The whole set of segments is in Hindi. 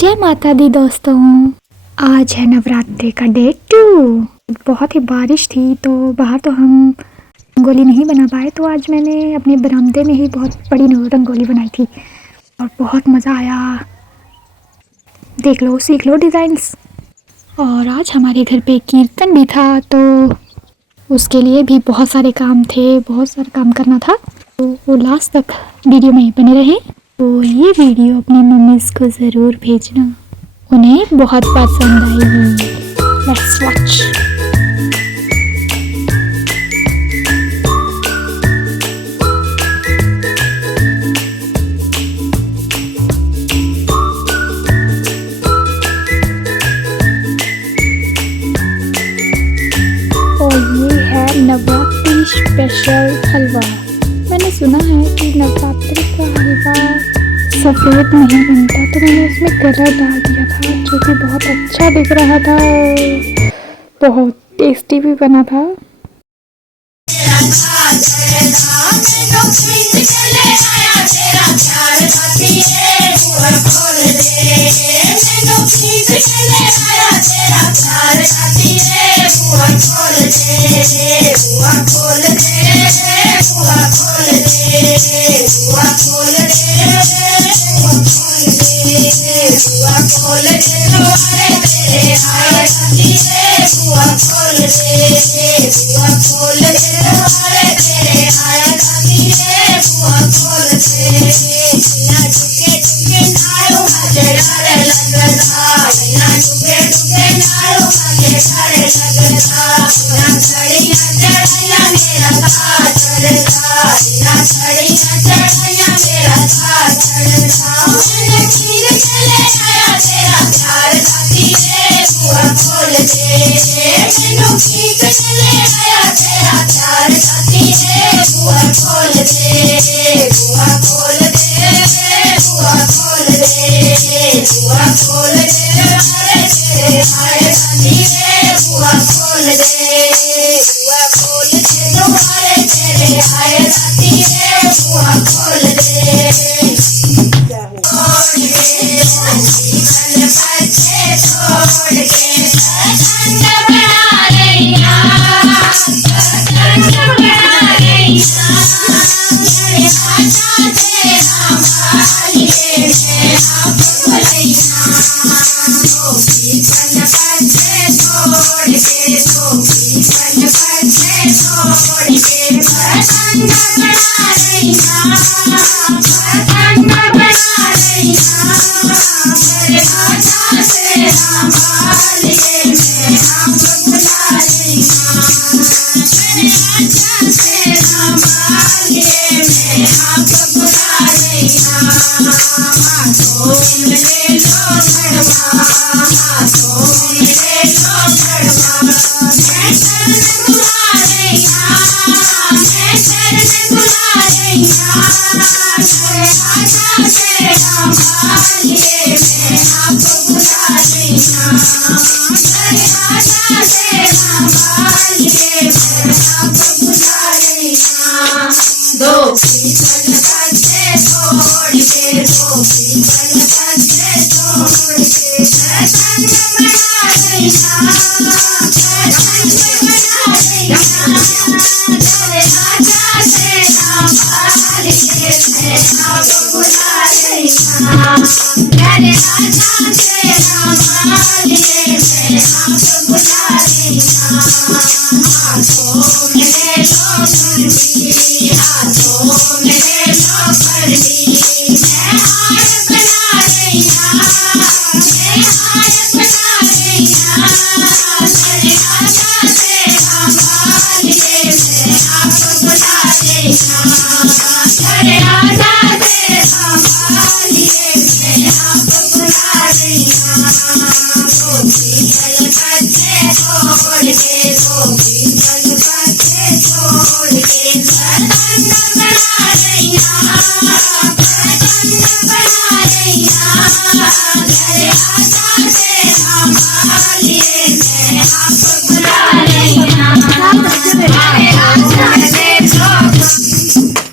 जय माता दी दोस्तों, आज है नवरात्रि का डे 2। बहुत ही बारिश थी तो बाहर तो हम रंगोली नहीं बना पाए, तो आज मैंने अपने बरामदे में ही बहुत बड़ी रंगोली बनाई थी और बहुत मज़ा आया। देख लो, सीख लो डिज़ाइंस। और आज हमारे घर पे कीर्तन भी था, तो उसके लिए भी बहुत सारे काम थे, बहुत सारा काम करना था, तो वो लास्ट तक वीडियो में बने रहे। तो ये वीडियो अपनी मम्मीज़ को ज़रूर भेजना, उन्हें बहुत पसंद आएगी। Let's watch. और ये है नवरात्रि स्पेशल हलवा। मैंने सुना है कि नवरात्रि का हलवा सफ़ेद नहीं बनता, तो मैंने उसमें कलर डाल दिया था, जो कि बहुत अच्छा दिख रहा था, बहुत टेस्टी भी बना था।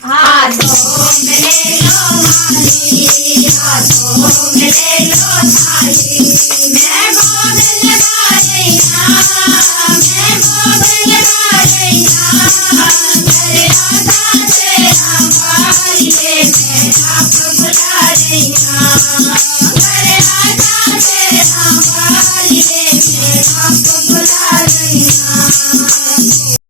हाथों में लो Thank you.